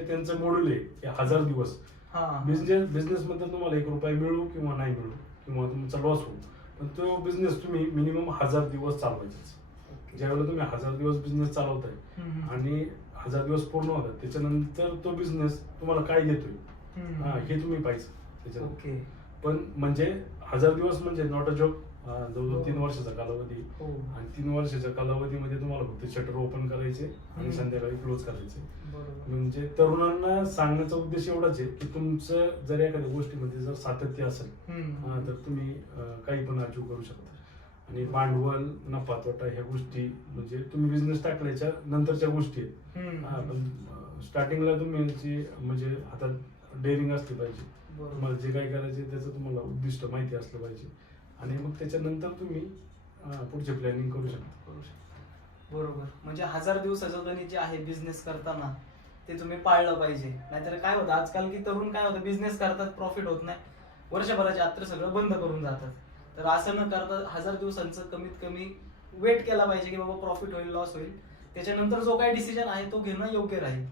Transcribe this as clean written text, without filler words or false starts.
त्यांचं मॉड्यूल आहे की 1000 दिवस. हा. बिझनेस मध्ये तुम्हाला 1 रुपया मिळू किंवा नाही मिळू किंवा तुमचा लॉस होऊ, पण तो बिझनेस तुम्ही मिनिमम 1000 दिवस चालवायचा. ज्यावेळेला तुम्ही 1000 दिवस बिझनेस चालवताय आणि 1000 दिवस पूर्ण होतात, त्याच्यानंतर तो बिझनेस तुम्हाला काय देतोय हे तुम्ही पाहिजे त्याच्यात. ओके. पण म्हणजे 1000 दिवस म्हणजे नॉट अ जोक. जवळजवळ 3 वर्षाचा कालावधी, आणि 3 वर्षाच्या कालावधीमध्ये तुम्हाला फक्त शटर ओपन करायचे आणि संध्याकाळी क्लोज करायचे. म्हणजे तरुणांना सांगण्याचा उद्देश एवढाच आहे की तुमचं जर एखाद्या गोष्टीमध्ये जर सातत्य असेल तर तुम्ही काही पण अचीव करू शकता. आणि भांडवल, नफा तोटा ह्या गोष्टी म्हणजे तुम्ही बिझनेस टाकल्याच्या नंतरच्या गोष्टी आहेत. पण स्टार्टिंगला तुम्ही म्हणजे हातात डेअरिंग असली पाहिजे. तुम्हाला जे काही करायचे त्याचं तुम्हाला उद्दिष्ट माहिती असलं पाहिजे, आणि मग त्याच्यानंतर तुम्ही पुढचे प्लॅनिंग करू शकता. बरोबर. म्हणजे 1000 दिवसाचं गणित जे आहे बिझनेस करताना ते तुम्ही पाळलं पाहिजे. नाहीतर काय होतं आजकाल की तरुण काय होतं, बिझनेस करतात, प्रॉफिट होत नाही, वर्षभराच्या आत सगळं बंद करून जातात. तर असं न करता 1000 दिवसांचं कमीत कमी वेट केला पाहिजे की बाबा प्रॉफिट होईल, लॉस होईल, त्याच्यानंतर जो काही डिसिजन आहे तो घेणं योग्य राहील.